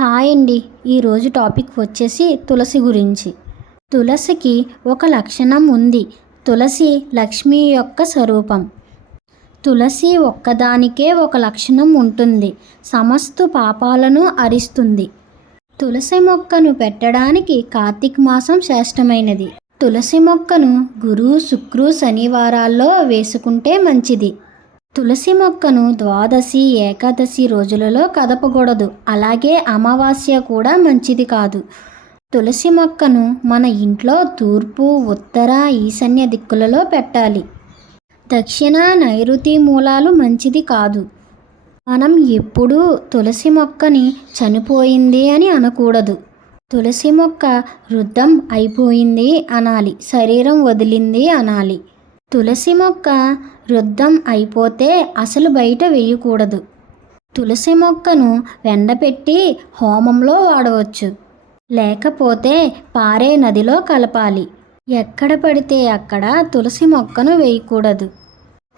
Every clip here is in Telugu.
హాయ్ అండి. ఈరోజు టాపిక్ వచ్చేసి తులసి గురించి. తులసికి ఒక లక్షణం ఉంది. తులసి లక్ష్మి యొక్క స్వరూపం. తులసి ఒక్కదానికే ఒక లక్షణం ఉంటుంది. సమస్త పాపాలను హరిస్తుంది. తులసి మొక్కను పెట్టడానికి కార్తీక మాసం శ్రేష్టమైనది. తులసి మొక్కను గురు, శుక్రు, శనివారాల్లో వేసుకుంటే మంచిది. తులసి మొక్కను ద్వాదశి, ఏకాదశి రోజులలో కదపకూడదు. అలాగే అమావాస్య కూడా మంచిది కాదు. తులసి మొక్కను మన ఇంట్లో తూర్పు, ఉత్తర, ఈశాన్య దిక్కులలో పెట్టాలి. దక్షిణ, నైరుతి మూలాలు మంచిది కాదు. మనం ఎప్పుడూ తులసి మొక్కని చనిపోయింది అని అనకూడదు. తులసి మొక్క వృద్ధం అయిపోయింది అనాలి. శరీరం వదిలింది అనాలి. తులసి మొక్క వృద్ధం అయిపోతే అసలు బయట వేయకూడదు. తులసి మొక్కను ఎండపెట్టి హోమంలో వాడవచ్చు. లేకపోతే పారే నదిలో కలపాలి. ఎక్కడ పడితే అక్కడ తులసి మొక్కను వేయకూడదు.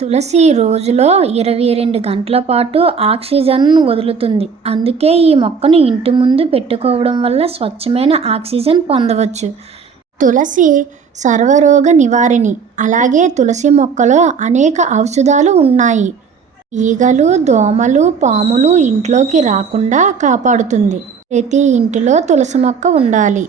తులసి రోజులో 22 గంటల పాటు ఆక్సిజన్ వదులుతుంది. అందుకే ఈ మొక్కను ఇంటి ముందు పెట్టుకోవడం వల్ల స్వచ్ఛమైన ఆక్సిజన్ పొందవచ్చు. తులసి సర్వరోగ నివారిణి. అలాగే తులసి మొక్కలో అనేక ఔషధాలు ఉన్నాయి. ఈగలు, దోమలు, పాములు ఇంట్లోకి రాకుండా కాపాడుతుంది. ప్రతి ఇంటిలో తులసి మొక్క ఉండాలి.